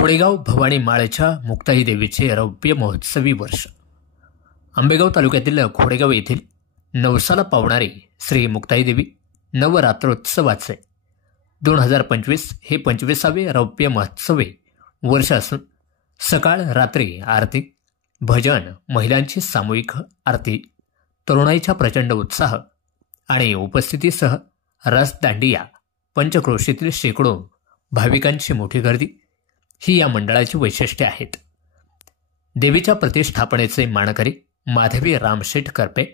घोडेगाव भवानी माळेच्या मुक्ताई देवीचे रौप्य महोत्सवी वर्ष. आंबेगाव तालुक्यातील घोडेगाव येथील नवसाला पावणारी श्री मुक्ताई देवी नवरात्रोत्सवाचे 2025 हे 25वे रौप्य महोत्सवी वर्ष असून सकाळ रात्री आरती, भजन, महिलांची सामूहिक आरती, तरुणाईचा प्रचंड उत्साह आणि उपस्थितीसह रसदांडिया, पंचक्रोशीतील शेकडो भाविकांची मोठी गर्दी ही या मंडळाची वैशिष्ट्ये आहेत. देवीच्या प्रतिष्ठापनेचे मानकरी माधवी रामशेठ करपे,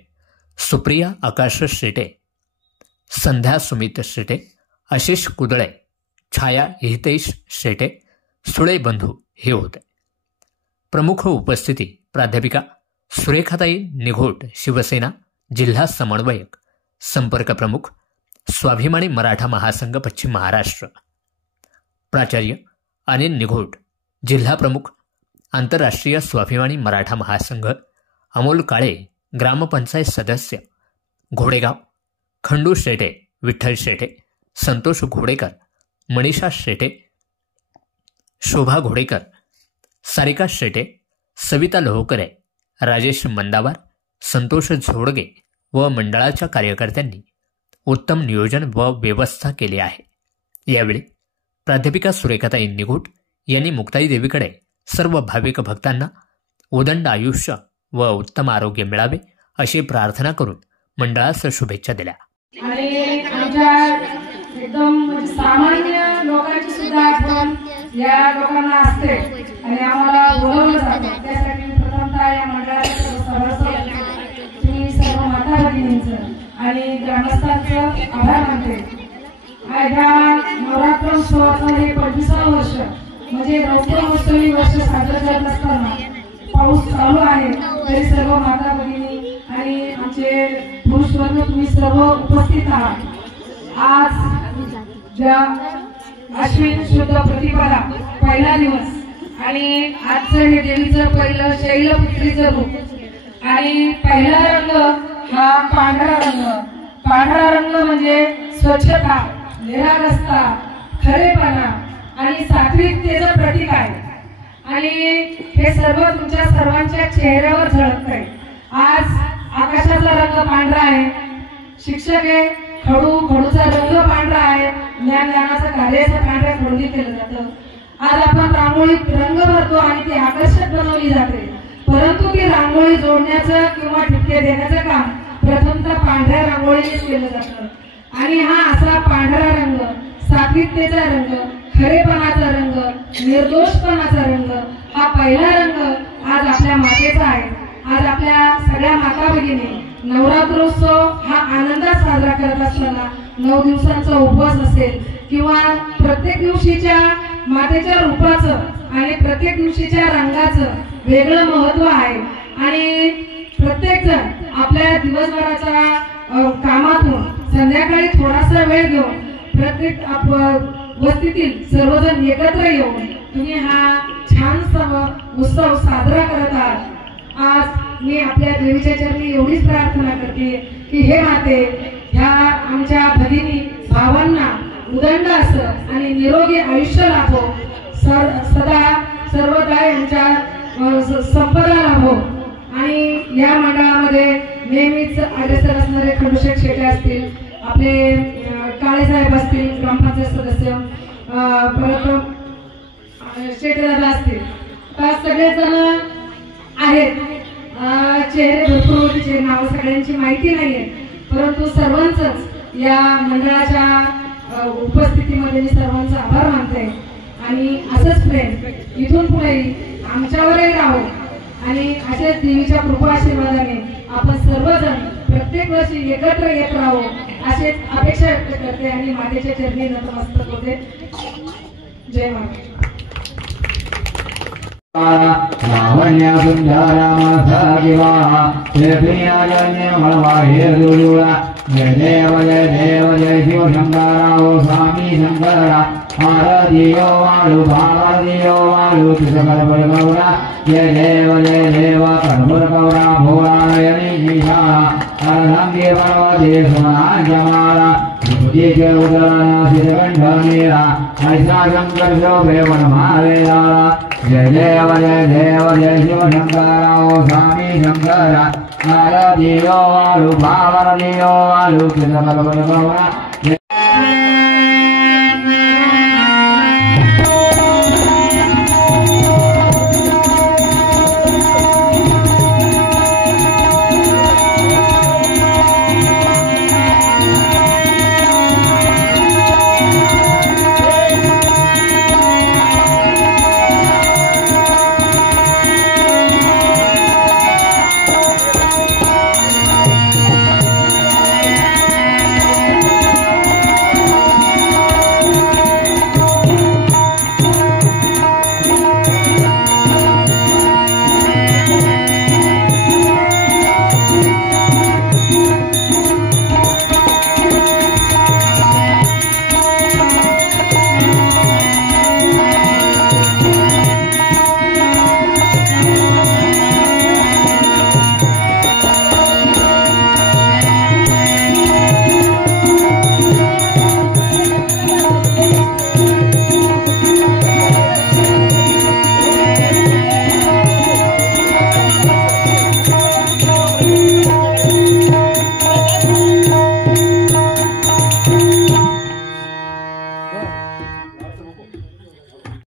सुप्रिया आकाश शेटे, संध्या सुमित शेटे, आशिष कुदळे, छाया हितेश शेटे, सुळे बंधू हे होते. प्रमुख उपस्थिती प्राध्यापिका सुरेखाताई निघोट, शिवसेना जिल्हा समन्वयक, संपर्क प्रमुख, स्वाभिमानी मराठा महासंघ पश्चिम महाराष्ट्र. प्राचार्य अनिल निघोट, जिल्हा प्रमुख, आंतरराष्ट्रीय स्वाभिमानी मराठा महासंघ. अमोल काळे, ग्रामपंचायत सदस्य घोडेगाव. खंडू शेटे, विठ्ठल शेटे, संतोष घोडेकर, मनीषा शेटे, शोभा घोडेकर, सारिका शेटे, सविता लोहकरे, राजेश मंदावार, संतोष झोडगे व मंडळाच्या कार्यकर्त्यांनी उत्तम नियोजन व व्यवस्था केली आहे. यावेळी प्राध्यापिका सुरेखाताई निघोट यांनी मुक्ताई देवीकडे सर्व भाविक भक्तांना उदंड आयुष्य व उत्तम आरोग्य मिळावे अशी प्रार्थना करून मंडळास शुभेच्छा दिल्या. आणि आमच्या एकदम सामान्य लोकांची सुद्धा आठवण या लोकांना असते आणि आम्हाला बोलवलं जातं. त्यासाठी प्रथमतः या मंडळाचे सभासद तुम्ही सर्व माता भगिनींचं आणि ग्रामस्थांचं आभार मानते. ह्या नवरात्रोत्सवाचं हे 25वं वर्ष म्हणजे रौप्य महोत्सवी वर्ष साजरं करत असताना पाऊस चालू आहे तरी सर्व माता भगिनी आणि आमचे पुरुष वर्ग तुम्ही सर्व उपस्थित आहात. आज ज्या अश्विन शुद्ध प्रतिपदा पहिला दिवस आणि आजचं हे देवीचं पहिलं शैलपुत्रीचं रूप आणि पहिला रंग हा पांढरा रंग. पांढरा रंग म्हणजे स्वच्छता, निरागसता, खरेपणा आणि सात्विकतेचं प्रतीक आहे आणि हे सर्व तुमच्या सर्वांच्या चेहऱ्यावर झळकतंय. आज आकाशाचा रंग पांढरा आहे, शिक्षक आहे, खडूचा रंग पांढरा आहे, ज्ञानाचं कार्याचं पांढऱ्या खडूने केलं जातं. आज आपण रांगोळीत रंग भरतो आणि ती आकर्षक बनवली जाते, परंतु ती रांगोळी जोडण्याचं किंवा ठिपके देण्याचं काम प्रथमतः पांढऱ्या रांगोळीने केलं जातं. आणि हा असा पांढरा रंग सात्विकतेचा रंग, खरेपणाचा रंग, निर्दोषपणाचा रंग हा पहिला रंग आज आपल्या मातेचा आहे. आज आपल्या सगळ्या माता भगिनी नवरात्रोत्सव हा आनंदात साजरा करत असताना 9 दिवसांचा उपवास असेल किंवा प्रत्येक दिवशीच्या मातेच्या रूपाचं आणि प्रत्येक दिवशीच्या रंगाचं वेगळं महत्व आहे आणि प्रत्येक जण आपल्या दिवसभराच्या कामातून संध्याकाळी थोडासा वेळ घेऊन प्रत्येक वस्तीतील सर्वजण एकत्र येऊन तुम्ही हा छान उत्सव साजरा करत आहात. आज मी आपल्या देवीच्या चरणी एवढीच प्रार्थना करते की हे माते ह्या आमच्या भगिनी भावांना उदंड असं आणि निरोगी आयुष्य लाभो, सदा सर्वदा यांच्या संपदा लाभो. आणि या मंडळामध्ये नेहमीच अग्रेसर असणारे खंडूशेठ शेटे असतील, आपले काळेसाहेब असतील, ग्रामपंचायत सदस्य, परत शेटेदादा असतील, तर सगळेजण आहेत. चेहरे भरपूर होते, नाव सगळ्यांची माहिती नाहीये, परंतु सर्वांचंच या मंडळाच्या उपस्थितीमध्ये मी सर्वांचा आभार मानते. आणि असंच प्रेम इथून पुढे आमच्यावरही राहो आणि अशाच देवीच्या कृपा आशीर्वादाने आपण सर्वजण प्रत्येक वर्षी एकत्र येत राहू अशीच अपेक्षा व्यक्त करते आणि मातेच्या चरणी नतमस्तक होते. जय माता. लावण्य सुंदरम सदिवा प्रियाजन्य मळवाहे दुरुळा. जय देव जय देव जय शिव शंकरा स्वामी शंकरा. भारतीयो वाळू भारतीयो वाळू तुझकर गौरा. जय देव कर्पूर गौरा भोळा नयनी शाळा. अर्धांगी पर्वते सोना जमाला. विभूतिके उदराया सिद्धकण्ठनीरा ऐसा शंकर शोभे वनमावेदारा जय देव जय शिव शंकरा ओ स्वामी शंकरा आरतियो वालु भावरलियो वालु कृतकल्पना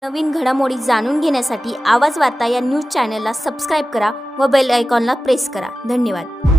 नवीन घडामोडी जाणून घेण्यासाठी आवाज वार्ता या न्यूज चॅनलला सबस्क्राईब करा व बेल आयकॉनला प्रेस करा. धन्यवाद.